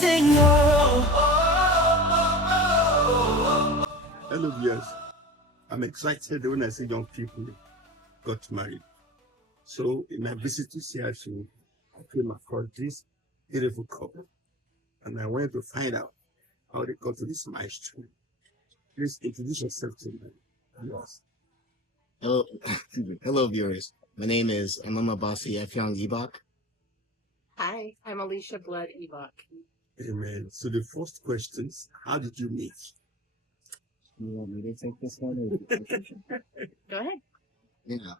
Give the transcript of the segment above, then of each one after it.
sing. Hello, viewers. I'm excited when I see young people got married. So, in my visit to Seattle, I came across this beautiful couple, and I went to find out how they got to this milestone. Please introduce yourself to me. Yes. Hello, hello, viewers. My name is Emem Ibok. Hi, I'm Allisha Blood Ibok. Amen. So, the first question is, how did you meet? You want me to take this one? Go ahead. Yeah.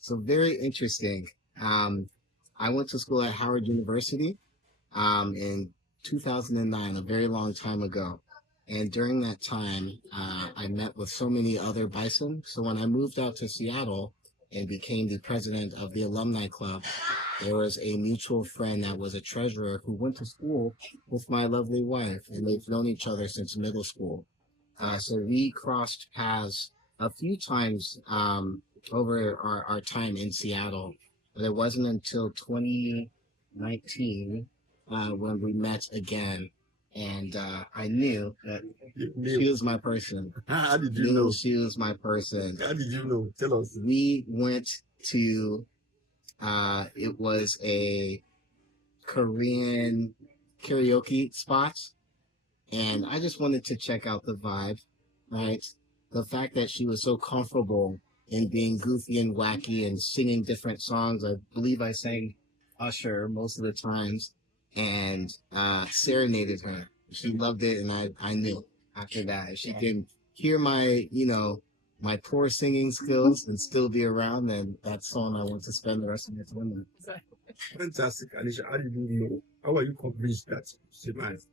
So very interesting. I went to school at Howard University in 2009, a very long time ago. And during that time, I met with so many other bison. So when I moved out to Seattle and became the president of the alumni club, there was a mutual friend that was a treasurer who went to school with my lovely wife, and they've known each other since middle school. So we crossed paths a few times over our time in Seattle, but it wasn't until 2019 when we met again, and I knew that she was my person. How did you know? She was my person. How did you know? Tell us. We went to, it was a Korean karaoke spot, and I just wanted to check out the vibe, right? The fact that she was so comfortable in being goofy and wacky and singing different songs. I believe I sang Usher most of the times and serenaded her. She loved it, and I knew after that if she can hear my, my poor singing skills and still be around, then that's someone I want to spend the rest of my time with. Fantastic, Allisha. How did you know? How are you convinced that she married?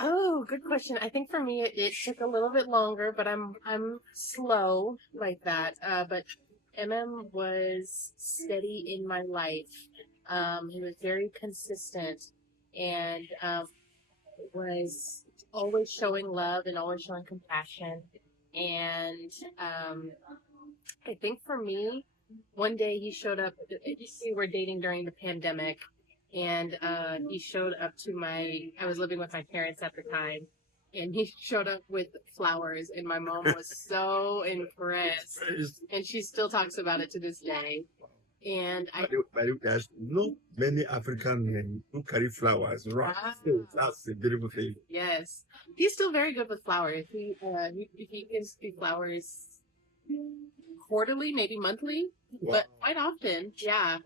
Oh, good question. I think for me it took a little bit longer, but I'm slow like that. But Emem was steady in my life. He was very consistent and was always showing love and always showing compassion. And I think for me, one day he showed up. We were dating during the pandemic. And he showed up to I was living with my parents at the time, and he showed up with flowers, and my mom was so impressed. And she still talks about it to this day. And By the way, guys, not many African men who carry flowers, right? So that's a beautiful thing. Yes. He's still very good with flowers. He gives me flowers quarterly, maybe monthly, but quite often, yeah.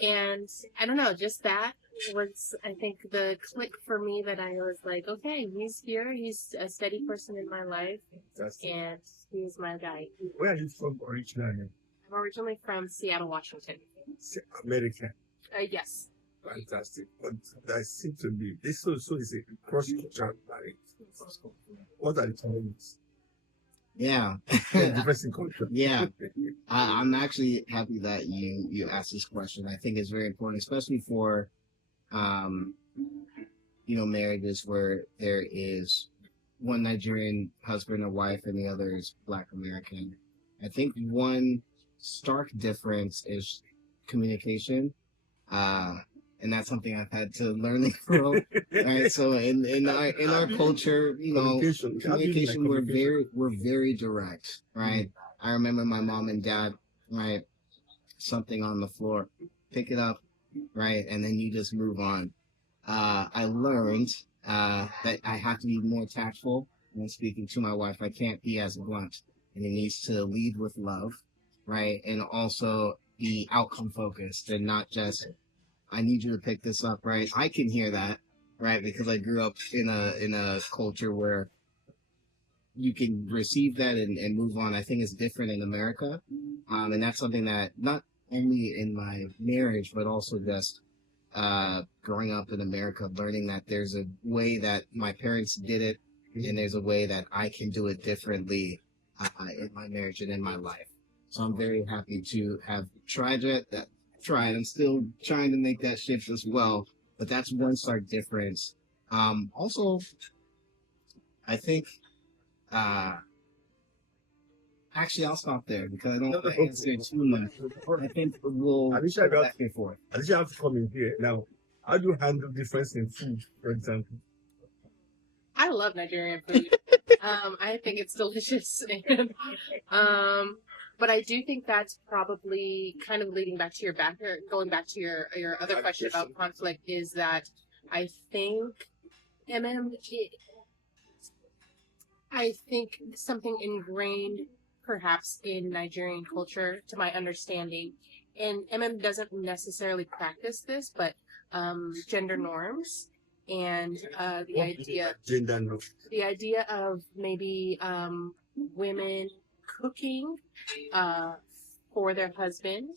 And I don't know, just that was, I think, the click for me that I was like, okay, he's here. He's a steady person in my life. And he's my guy. Where are you from originally? I'm originally from Seattle, Washington. America. Yes. Fantastic. But that seems to be, this also is a cross-cultural marriage. What are the challenges? Yeah. Different culture. Yeah. I'm actually happy that you asked this question. I think it's very important, especially for, marriages where there is one Nigerian husband or wife and the other is Black American. I think one stark difference is communication. And that's something I've had to learn and grow. Right. So in our culture, communication, we're very direct, right? I remember my mom and dad, right, something on the floor, pick it up, right, and then you just move on. I learned that I have to be more tactful when speaking to my wife. I can't be as blunt, and it needs to lead with love, right, and also be outcome focused and not just, I need you to pick this up, right? I can hear that, right? Because I grew up in a culture where you can receive that and move on. I think it's different in America. And that's something that not only in my marriage, but also just growing up in America, learning that there's a way that my parents did it and there's a way that I can do it differently in my marriage and in my life. So I'm very happy to have tried it. I'm still trying to make that shift as well, but that's one stark difference. Also, I think, actually, I'll stop there because I don't want to answer too much. I think we'll Allisha, go back and forth. Allisha, have to come in here now. How do you handle difference in food, for example? I love Nigerian food. I think it's delicious. um, but I do think that's probably kind of leading back to going back to your other question about conflict is that I think MM, I think something ingrained perhaps in Nigerian culture, to my understanding, and MM doesn't necessarily practice this, but gender norms and Gender no. the idea of maybe women cooking for their husband,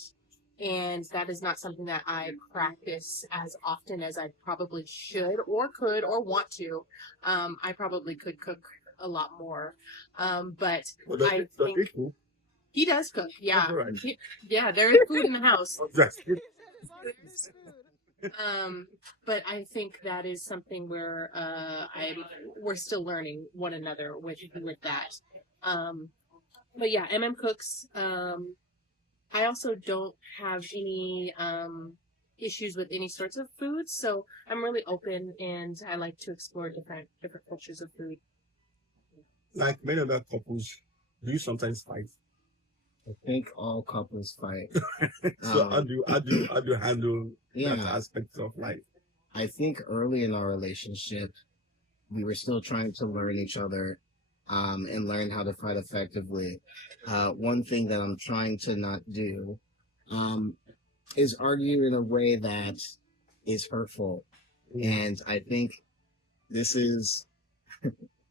and that is not something that I practice as often as I probably should or could or want to. I probably could cook a lot more, but I think he does cook. Yeah, Right. yeah, there is food in the house. Yes. But I think that is something where we're still learning one another with that. But yeah, MM cooks. I also don't have any issues with any sorts of foods, so I'm really open and I like to explore different cultures of food. Like many other couples, do you sometimes fight? I think all couples fight. So how do you handle Yeah. that aspect of life? I think early in our relationship, we were still trying to learn each other and learn how to fight effectively. One thing that I'm trying to not do is argue in a way that is hurtful. And I think this is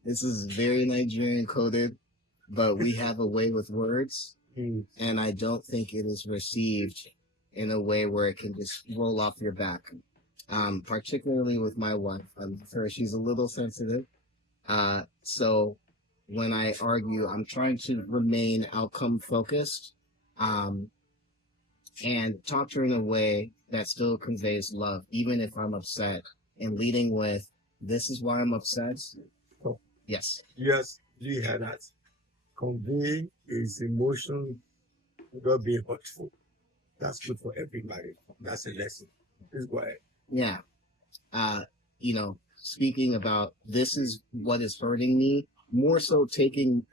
this is very Nigerian coded, but we have a way with words, and I don't think it is received in a way where it can just roll off your back. Particularly with my wife, she's a little sensitive. So when I argue, I'm trying to remain outcome focused, and talk to her in a way that still conveys love, even if I'm upset, and leading with, "This is why I'm upset." Oh. Yes. Yes, you hear that? Convey his emotion without being hurtful. That's good for everybody. That's a lesson. Please go ahead. Yeah. Speaking about this is what is hurting me, more so taking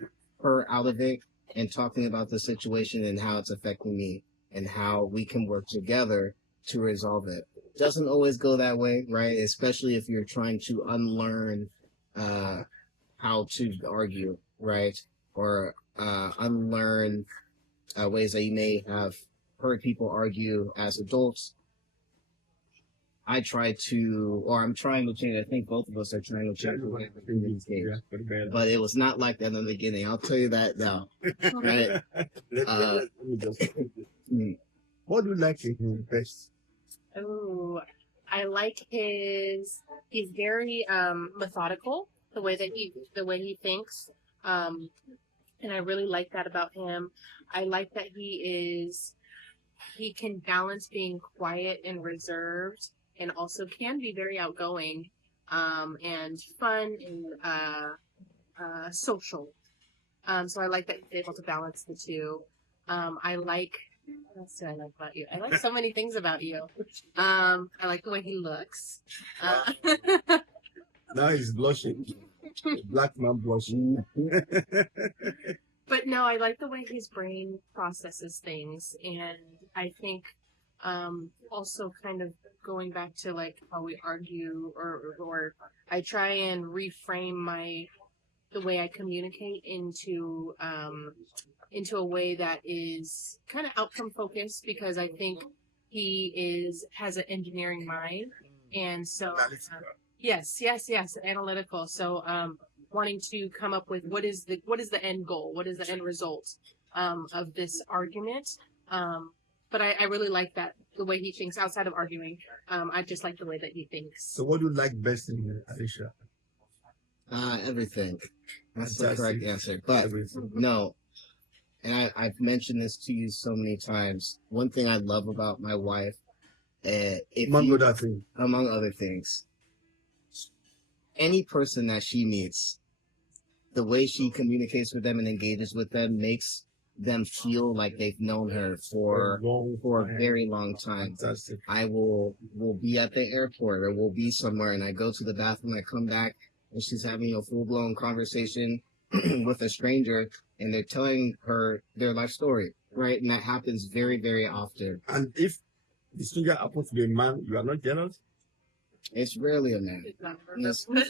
her out of it and talking about the situation and how it's affecting me and how we can work together to resolve it. Doesn't always go that way, right? Especially if you're trying to unlearn how to argue, right? Or unlearn ways that you may have heard people argue as adults. I'm trying to change. I think both of us are trying to change the way we communicate. But it was not like that in the beginning. I'll tell you that now. Right? Let me just what do you like in him best? Oh, I like he's very methodical, the way he thinks. And I really like that about him. I like that he can balance being quiet and reserved and also can be very outgoing, and fun and social. So I like that he's able to balance the two. What else do I like about you? I like so many things about you. I like the way he looks. Now he's blushing. Black man blushing. But no, I like the way his brain processes things, and I think also kind of going back to like how we argue, or I try and reframe the way I communicate into a way that is kind of outcome focused, because I think he has an engineering mind, and so yes, analytical. So wanting to come up with what is the end goal, what is the end result of this argument. But I really like that, the way he thinks outside of arguing. I just like the way that he thinks. So what do you like best in Allisha? Everything. That's the correct answer. But no, and I've mentioned this to you so many times. One thing I love about my wife, among other things, any person that she meets, the way she communicates with them and engages with them makes them feel like they've known her for a very long time. Fantastic. I will be at the airport or we'll be somewhere and I go to the bathroom, I come back and she's having a full blown conversation with a stranger and they're telling her their life story, right? And that happens very, very often. And if the stranger happens to be a man, you are not jealous? It's rarely a man. It's not Yes. We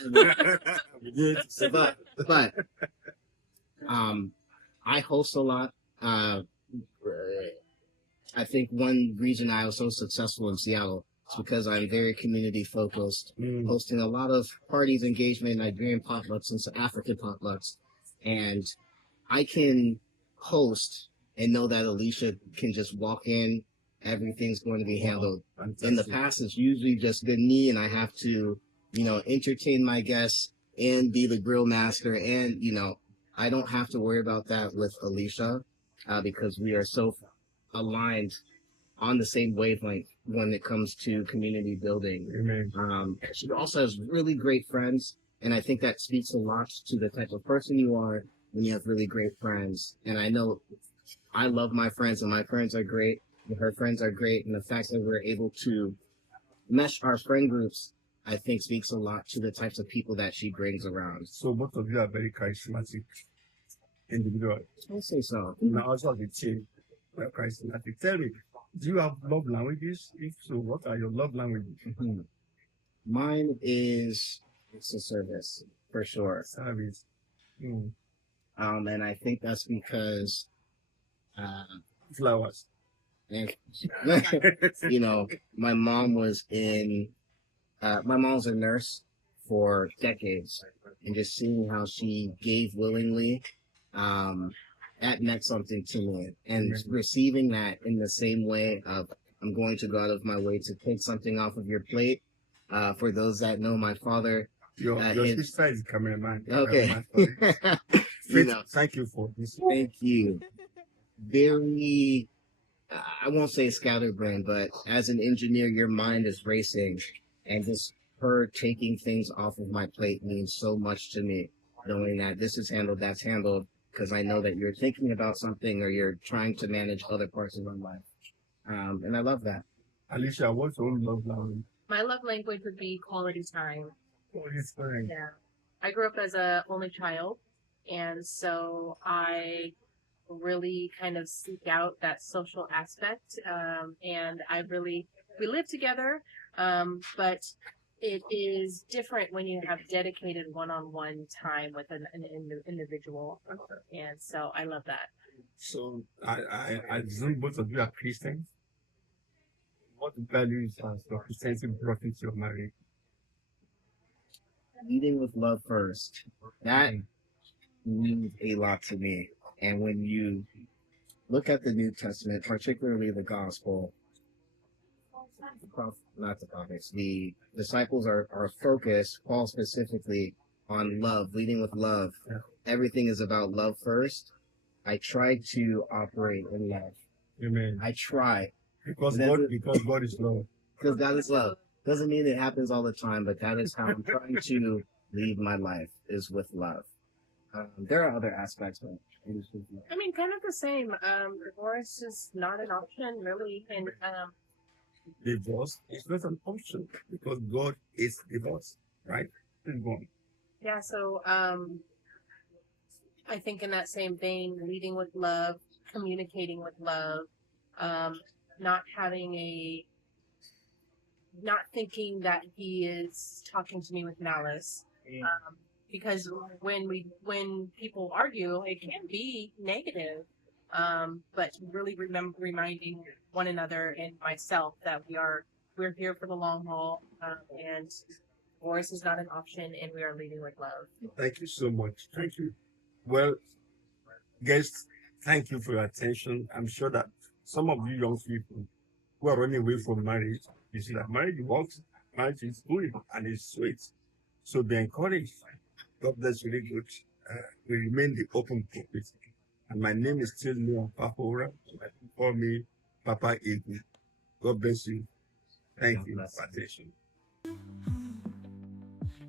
need to say that. But I host a lot. I think one reason I was so successful in Seattle is because I'm very community focused, hosting a lot of parties, engagement, Nigerian potlucks and some African potlucks. And I can host and know that Allisha can just walk in, everything's going to be handled. Fantastic. In the past, it's usually just been me and I have to, entertain my guests and be the grill master. And, I don't have to worry about that with Allisha because we are so aligned on the same wavelength when it comes to community building. Amen. She also has really great friends, and I think that speaks a lot to the type of person you are when you have really great friends. And I know I love my friends, and my friends are great, and her friends are great, and the fact that we're able to mesh our friend groups, I think speaks a lot to the types of people that she brings around. So both of you are very charismatic individuals. I'd say so. Now also the team, we are charismatic. Tell me, do you have love languages? If so, what are your love languages? Mine is it's a service for sure. Service. And I think that's because Flowers. and, my mom was my mom's a nurse for decades, and just seeing how she gave willingly, that meant something to me. And receiving that in the same way of, I'm going to go out of my way to take something off of your plate. For those that know my father, Your sister is cameraman. okay. Thank you for this. Thank you. Very, I won't say scatterbrained, but as an engineer, your mind is racing. And just her taking things off of my plate means so much to me, knowing that this is handled, that's handled, because I know that you're thinking about something or you're trying to manage other parts of my life. And I love that. Allisha, what's your own love language? My love language would be quality time. Quality time. Yeah. I grew up as a only child, and so I really kind of seek out that social aspect. And we live together, but it is different when you have dedicated one-on-one time with an individual. And so I love that. So I assume both of you are Christians. What values has your Christianity brought into your marriage? Leading with love first. That means a lot to me. And when you look at the New Testament, particularly the Gospel, not the prophets, the disciples are focused, Paul specifically, on love, leading with love. Everything is about love first. I try to operate in love. Amen. I try. Because God is love. Because God is love. Doesn't mean it happens all the time, but that is how I'm trying to lead my life, is with love. There are other aspects, but it is with love. I mean, kind of the same. Divorce is not an option, really. And Divorce is not an option because God is divorce, right? yeah, so I think in that same vein, leading with love, communicating with love, not thinking that he is talking to me with malice. Because when people argue, it can be negative. But really reminding one another and myself that we're here for the long haul, and divorce is not an option, and we are leading with love. Thank you so much. Thank you. Well, guests, thank you for your attention. I'm sure that some of you young people who are running away from marriage, you see that marriage works, marriage is good and it's sweet. So be encouraged. God bless you really good. We remain the open pulpit. And my name is still Leon Papora. Call me Papa Eagle. God bless you. Thank you for attention.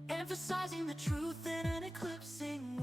Emphasizing the truth in an eclipsing